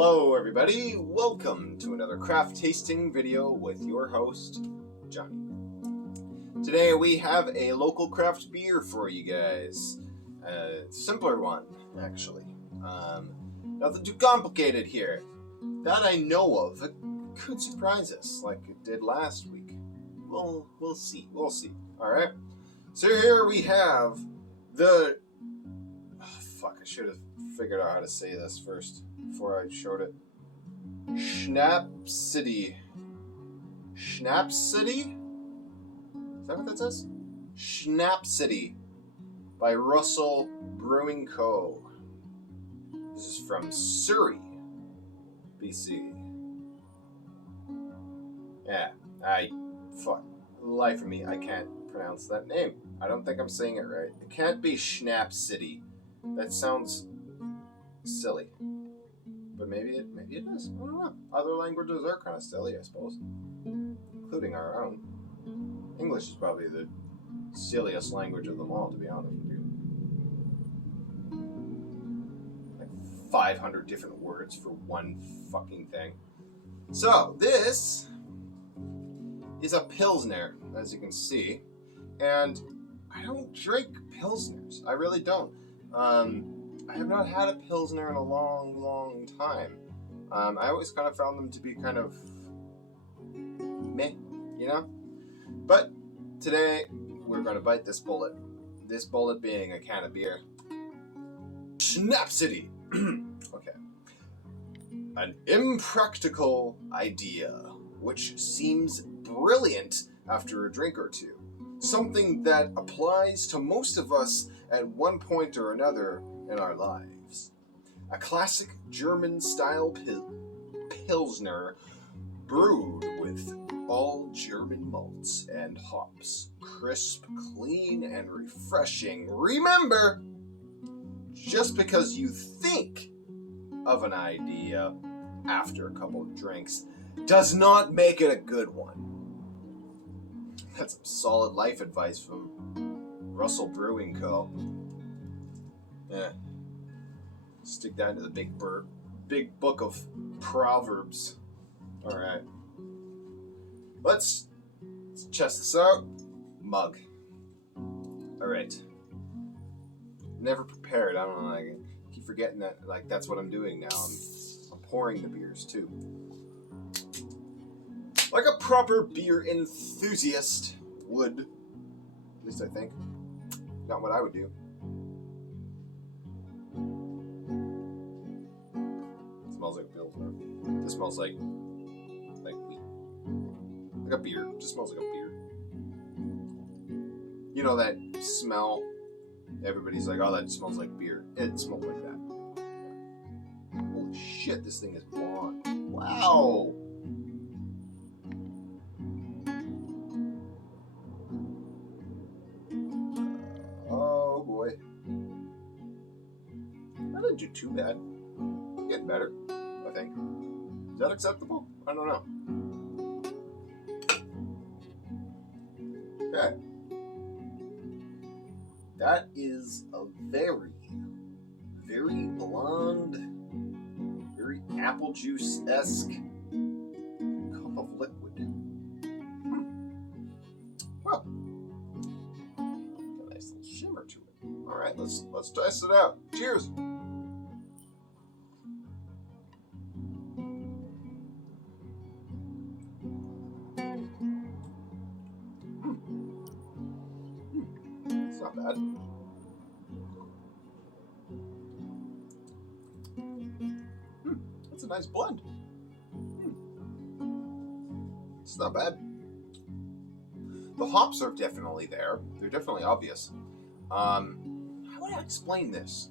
Hello everybody, welcome to another craft tasting video with your host, Johnny. Today we have a local craft beer for you guys. A simpler one, actually. Nothing too complicated here. That I know of. It could surprise us like it did last week. We'll see. Alright? So here we have the... I should have figured out how to say this first before I showed it. SHNAP City. SHNAP City? Is that what that says? SHNAP City by Russell Brewing Co. This is from Surrey, BC. Yeah, life of me, I can't pronounce that name. I don't think I'm saying it right. It can't be SHNAP City. That sounds silly. But maybe it is. I don't know. Other languages are kind of silly, I suppose. Including our own. English is probably the silliest language of them all, to be honest with you. Like 500 different words for one fucking thing. So, this is a Pilsner, as you can see. And I don't drink Pilsners. I really don't. I have not had a Pilsner in a long time. I always kind of found them to be kind of meh, you know? But today, we're going to bite this bullet. This bullet being a can of beer. SHNAP City! Okay. An impractical idea, which seems brilliant after a drink or two. Something that applies to most of us at one point or another in our lives. A classic German-style Pilsner brewed with all German malts and hops. Crisp, clean, and refreshing. Remember, just because you think of an idea after a couple of drinks does not make it a good one. That's some solid life advice from Russell Brewing Co. Yeah. Stick that into the big book of Proverbs. Alright. Let's test this out. Mug. Alright. Never prepared. I don't know. I keep forgetting that. Like, that's what I'm doing now. I'm pouring the beers, too. Like a proper beer enthusiast would. At least I think. Not what I would do. It smells like Pilsner. This smells like wheat. Like a beer. It just smells like a beer. You know that smell? Everybody's like, oh, that smells like beer. It smells like that. Holy shit, this thing is blonde. Wow! Oh boy. That didn't do too bad. Getting better, I think. Is that acceptable? I don't know. Okay. That is a very blonde, very apple juice-esque cup of liquid. Well, got a nice little shimmer to it. All right, let's test it out. Cheers. It's not bad. That's a nice blend. It's not bad. The hops are definitely there. They're definitely obvious. How would I explain this?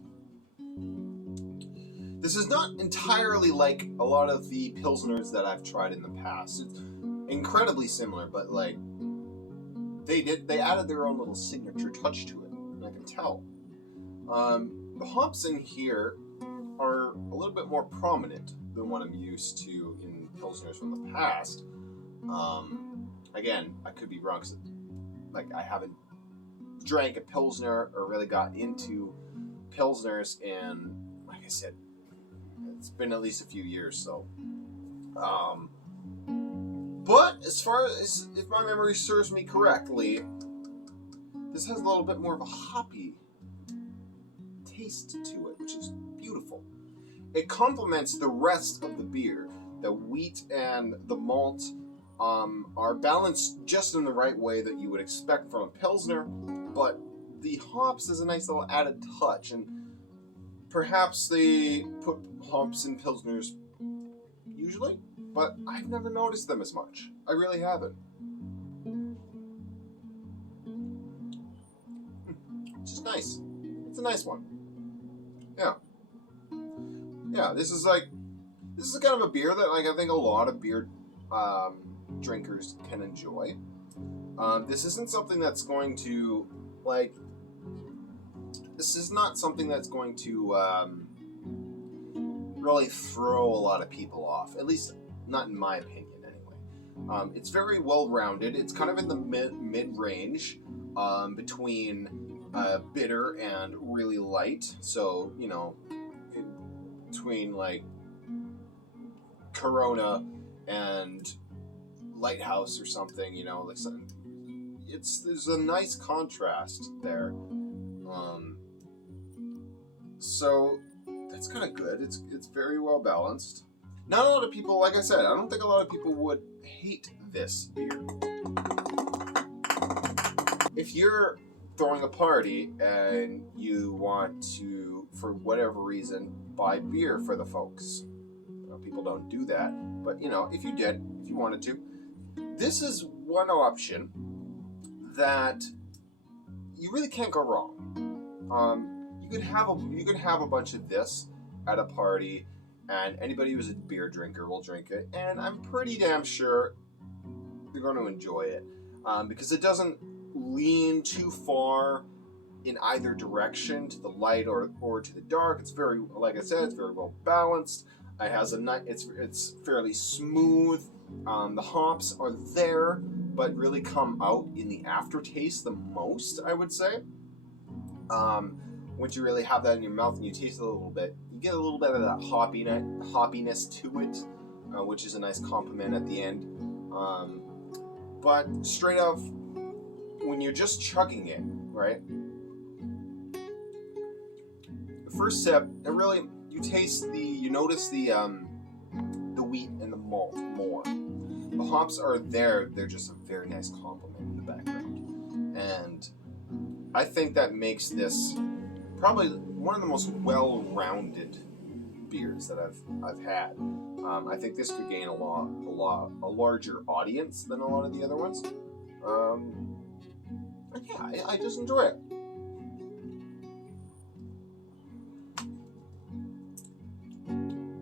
This is not entirely like a lot of the Pilsners that I've tried in the past. It's incredibly similar, but like they added their own little signature touch to it, and I can tell. The hops in here are a little bit more prominent than what I'm used to in Pilsners from the past. Again, I could be wrong, because like I haven't drank a Pilsner or really got into Pilsners in, like I said, it's been at least a few years, so. But as far as, if my memory serves me correctly, this has a little bit more of a hoppy taste to it, which is beautiful. It complements the rest of the beer. The wheat and the malt are balanced just in the right way that you would expect from a Pilsner, but the hops is a nice little added touch, and perhaps they put hops in Pilsners usually, but I've never noticed them as much. I really haven't. It's just nice. It's a nice one. Yeah. Yeah, this is kind of a beer that I think a lot of beer drinkers can enjoy. This isn't something that's going to this is not something that's going to really throw a lot of people off. At least not in my opinion, anyway. It's very well rounded. It's kind of in the mid range between bitter and really light. So between Corona and Lighthouse or something, there's a nice contrast there. So that's kind of good. It's very well balanced. Not a lot of people, like I said, I don't think a lot of people would hate this beer. If you're throwing a party and you want to, for whatever reason, buy beer for the folks, people don't do that, but if you did, if you wanted to, this is one option that you really can't go wrong. You could have a bunch of this at a party, and anybody who's a beer drinker will drink it, and I'm pretty damn sure they're going to enjoy it because it doesn't lean too far in either direction, to the light or to the dark. It's very, like I said, it's very well balanced. It has it's fairly smooth. The hops are there, but really come out in the aftertaste the most, I would say. Once you really have that in your mouth and you taste it a little bit, you get a little bit of that hoppiness to it, which is a nice compliment at the end. But straight off, when you're just chugging it, right? The first sip, you notice the wheat and the malt more. The hops are there; they're just a very nice compliment in the background, and I think that makes this probably one of the most well-rounded beers that I've had. I think this could gain a larger audience than a lot of the other ones. Yeah, I just enjoy it.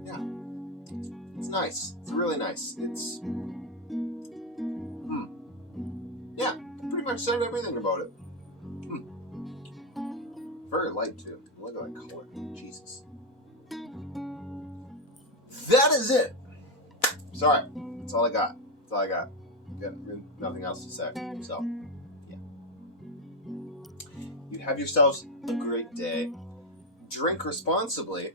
Yeah, it's nice. It's really nice. It's yeah, pretty much said everything about it. Very light too. Look at that color. Jesus. That is it. Sorry. That's all I got. Got nothing else to say. So, yeah. You have yourselves a great day. Drink responsibly.